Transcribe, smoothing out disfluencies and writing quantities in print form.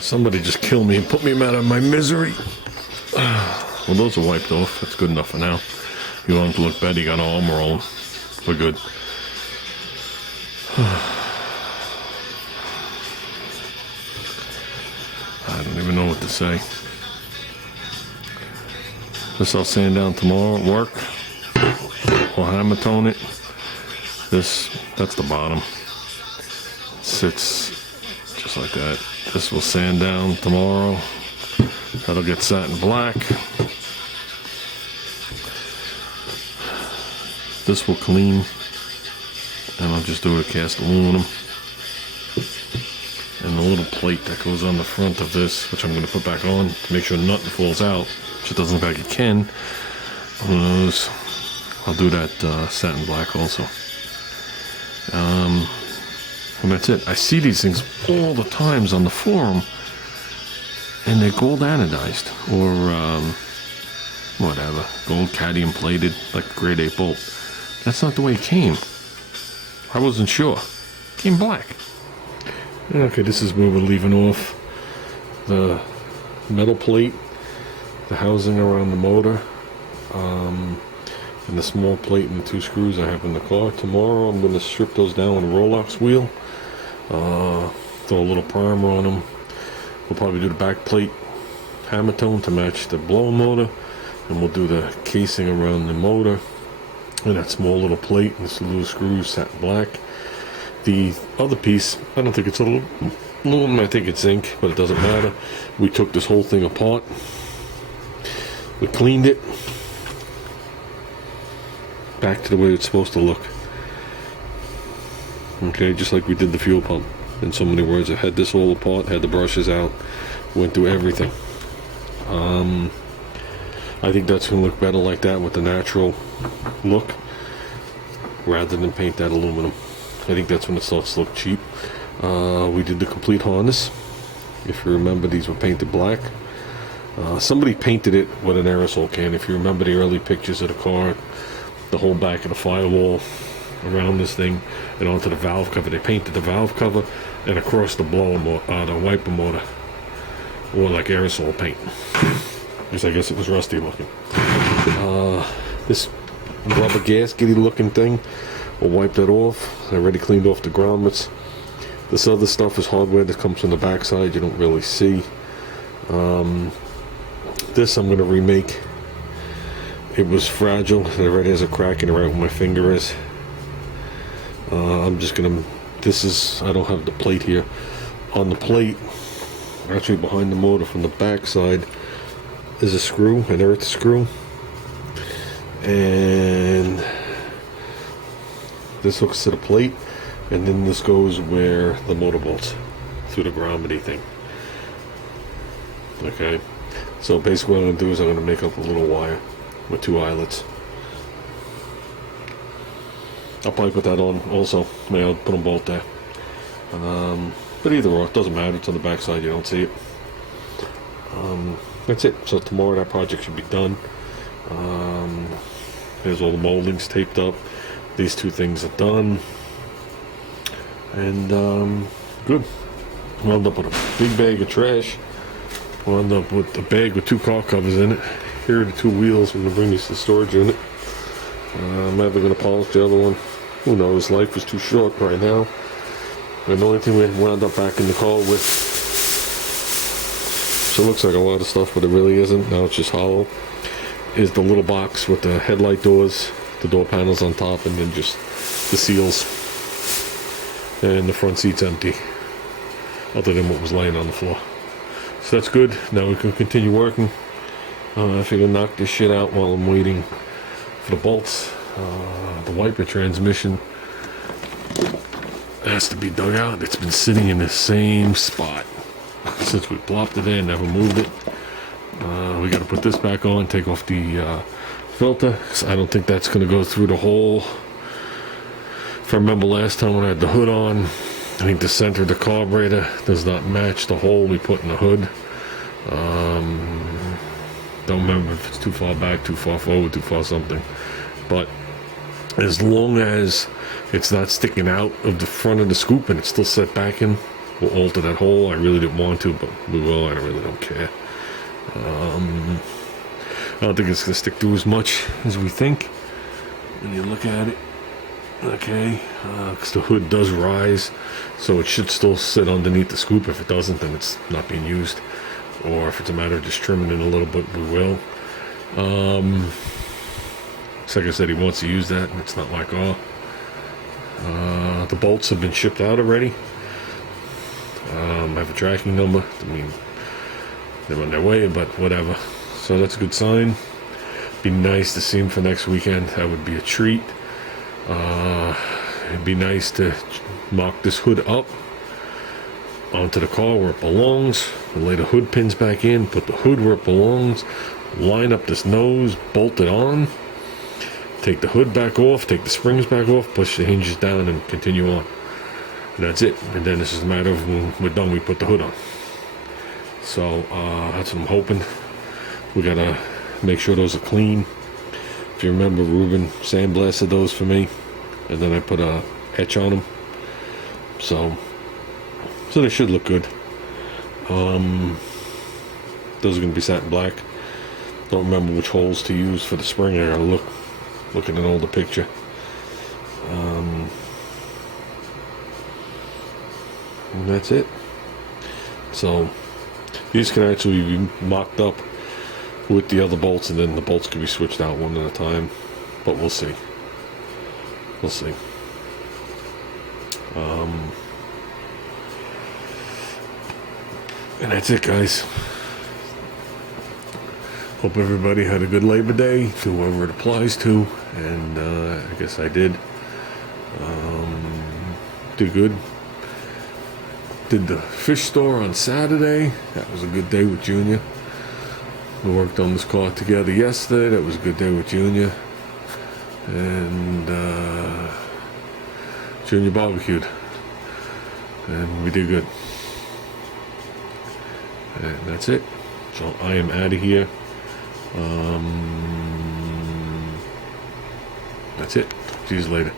Somebody just kill me and put me out of my misery. Well, those are wiped off. That's good enough for now. You want to look better, you got an armor on. We're good. I don't even know what to say. This I'll sand down tomorrow at work. We'll hammer tone it. That's the bottom. It sits just like that. This will sand down tomorrow. That'll get satin black. This will clean. And I'll just do it cast aluminum. And the little plate that goes on the front of this, which I'm going to put back on to make sure nothing falls out, which it doesn't look like it can. Who knows? I'll do that satin black also. And that's it. I see these things all the times on the forum, and they're gold anodized or whatever, gold cadmium plated, like a grade 8 bolt. That's not the way it came. I wasn't sure. It came black. Okay, this is where we're leaving off the metal plate, the housing around the motor, and the small plate and the 2 screws I have in the car. Tomorrow I'm going to strip those down with a Rolex wheel, throw a little primer on them. We'll probably do the back plate hammer tone to match the blower motor, and we'll do the casing around the motor and that small little plate and this little screw satin black. The other piece, I don't think it's aluminum, I think it's zinc, but it doesn't matter. We took this whole thing apart. We cleaned it back to the way it's supposed to look. Okay, just like we did the fuel pump. In so many words, I had this all apart, had the brushes out, went through everything. I think that's going to look better like that with the natural look rather than paint that aluminum. I think that's when it starts to look cheap. We did the complete harness. If you remember, these were painted black. Somebody painted it with an aerosol can. If you remember the early pictures of the car, the whole back of the firewall around this thing and onto the valve cover. They painted the valve cover and across the the wiper motor, or like aerosol paint, because I guess it was rusty looking. This rubber gaskety looking thing, we'll wipe that off. I already cleaned off the grommets. This other stuff is hardware that comes from the backside, you don't really see. This I'm going to remake. It was fragile. It already has a crack in it right where my finger is. I'm just going to, I don't have the plate here. On the plate, actually behind the motor from the back side, is a screw, an earth screw. And this hooks to the plate, and then this goes where the motor bolts, through the grommety thing. Okay, so basically what I'm going to do is I'm going to make up a little wire with 2 eyelets. I'll probably put that on also. Maybe I'll put a bolt there. But either or, it doesn't matter. It's on the back side, you don't see it. That's it. So tomorrow that project should be done. There's all the moldings taped up. These 2 things are done. And good. Wound up with a big bag of trash. Wound up with a bag with 2 car covers in it. Here are the 2 wheels. I'm going to bring these to the storage unit. I'm either going to polish the other one. Who knows? Life is too short right now. And the only thing we wound up back in the car with, so it looks like a lot of stuff, but it really isn't. Now it's just hollow. Is the little box with the headlight doors, the door panels on top, and then just the seals. And the front seat's empty, other than what was laying on the floor. So that's good. Now we can continue working. I figure knock this shit out while I'm waiting for the bolts. The wiper transmission has to be dug out. It's been sitting in the same spot since we plopped it in, never moved it. We got to put this back on, take off the filter. I don't think that's going to go through the hole. If I remember last time when I had the hood on, I think the center of the carburetor does not match the hole we put in the hood. Don't remember if it's too far back, too far forward, too far something. But as long as it's not sticking out of the front of the scoop and it's still set back in, We'll alter that hole. I really didn't want to, but we will. I really don't care. I don't think it's going to stick through as much as we think when you look at it. Okay, because the hood does rise, so it should still sit underneath the scoop. If it doesn't, then it's not being used. Or if it's a matter of just trimming it a little bit, we will. So like I said, he wants to use that, and it's not like, oh. The bolts have been shipped out already. I have a tracking number. I mean, they're on their way, but whatever. So that's a good sign. Be nice to see him for next weekend. That would be a treat. It'd be nice to mock this hood up onto the car where it belongs, lay the hood pins back in, put the hood where it belongs, line up this nose, bolt it on, take the hood back off, take the springs back off, push the hinges down, and continue on. And that's it. And then it's just a matter of when we're done, we put the hood on. So that's what I'm hoping. We gotta make sure those are clean. If you remember, Ruben sandblasted those for me, and then I put a etch on them. So they should look good. Those are gonna be satin black. Don't remember which holes to use for the spring. I gotta look at an older picture. And that's it. So these can actually be mocked up with the other bolts, and then the bolts can be switched out one at a time, but we'll see. We'll see. And that's it, guys. Hope everybody had a good Labor Day, to whoever it applies to, and I guess I did. Did good. Did the fish store on Saturday. That was a good day with Junior. We worked on this car together yesterday. That was a good day with Junior. And Junior barbecued. And we did good. And that's it. So I am out of here. That's it. See you later.